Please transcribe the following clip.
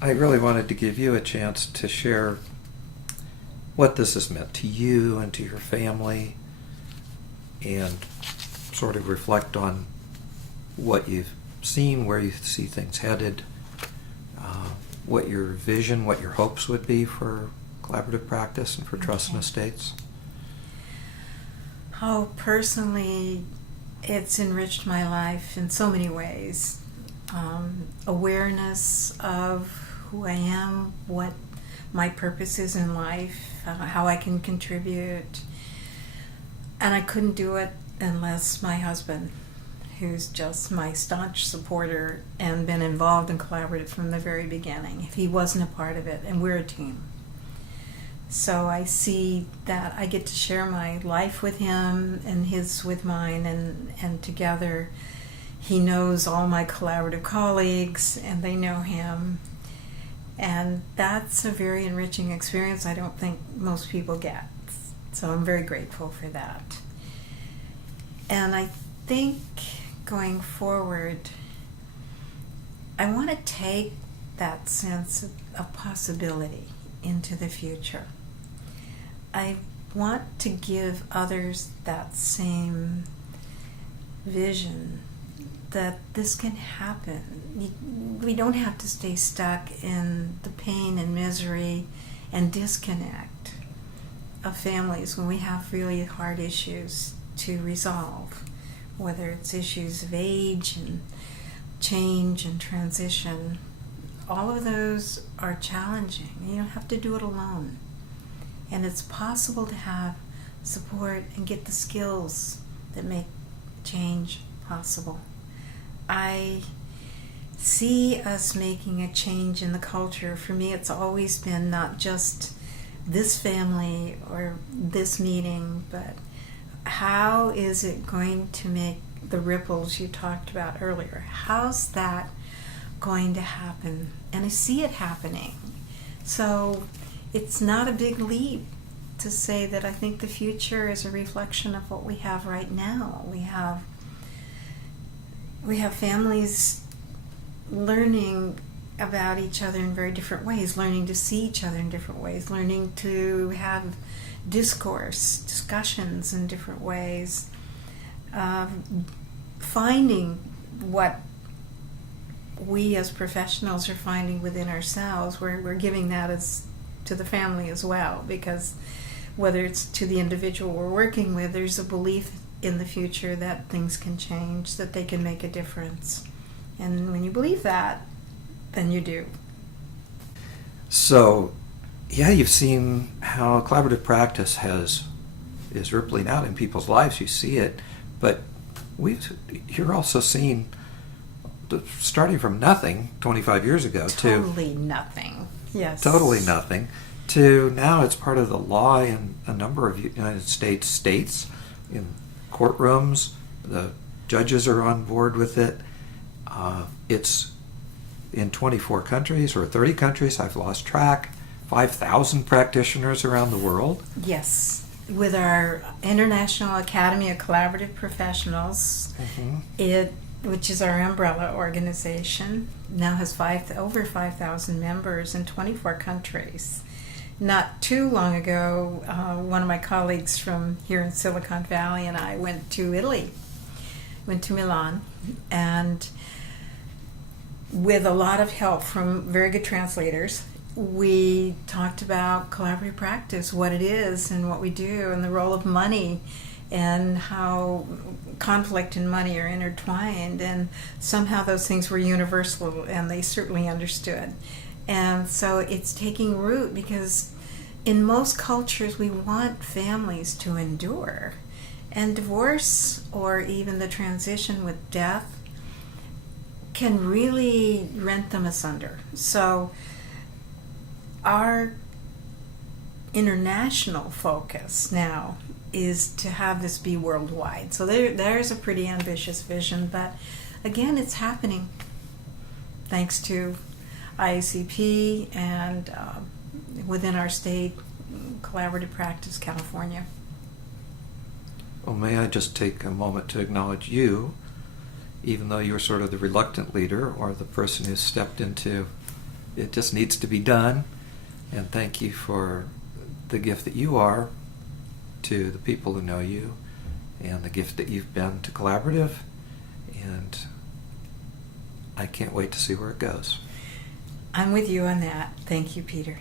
I really wanted to give you a chance to share what this has meant to you and to your family, and sort of reflect on what you've seen, where you see things headed, what your vision, what your hopes would be for collaborative practice and for trust and estates. Oh, personally, it's enriched my life in so many ways. Awareness of who I am, what my purpose is in life, how I can contribute. And I couldn't do it unless my husband, who's just my staunch supporter and been involved in collaborative from the very beginning, if he wasn't a part of it, and we're a team. So I see that I get to share my life with him and his with mine, and together he knows all my collaborative colleagues and they know him. And that's a very enriching experience I don't think most people get. So I'm very grateful for that. And I think going forward, I want to take that sense of possibility into the future. I want to give others that same vision that this can happen. We don't have to stay stuck in the pain and misery and disconnect of families when we have really hard issues to resolve, whether it's issues of age and change and transition. All of those are challenging. You don't have to do it alone. And it's possible to have support and get the skills that make change possible. I see us making a change in the culture. For me, it's always been not just this family or this meeting, but how is it going to make the ripples you talked about earlier? How's that going to happen? And I see it happening. So it's not a big leap to say that I think the future is a reflection of what we have right now. We have families learning about each other in very different ways, learning to see each other in different ways, learning to have discussions in different ways, finding what we as professionals are finding within ourselves. We're giving that as to the family as well, because whether it's to the individual we're working with, there's a belief in the future that things can change, that they can make a difference. And when you believe that, then you do. So, yeah, you've seen how collaborative practice is rippling out in people's lives. You see it, but you're also seeing starting from nothing 25 years ago totally nothing. Yes. Totally nothing, to now it's part of the law in a number of United States in courtrooms. The judges are on board with it. It's in 24 countries or 30 countries. I've lost track. 5,000 practitioners around the world. Yes. With our International Academy of Collaborative Professionals, which is our umbrella organization, now has over 5,000 members in 24 countries. Not too long ago, one of my colleagues from here in Silicon Valley and I went to Italy, went to Milan, and with a lot of help from very good translators, we talked about collaborative practice, what it is and what we do, and the role of money and how conflict and money are intertwined, and somehow those things were universal and they certainly understood. And so it's taking root, because in most cultures we want families to endure, and divorce or even the transition with death can really rent them asunder. So our international focus now is to have this be worldwide. So there's a pretty ambitious vision, but again, it's happening thanks to IACP and within our state, Collaborative Practice California. Well, may I just take a moment to acknowledge you, even though you're sort of the reluctant leader or the person who stepped into it just needs to be done. And thank you for the gift that you are to the people who know you, and the gift that you've been to Collaborative. And I can't wait to see where it goes. I'm with you on that. Thank you, Peter.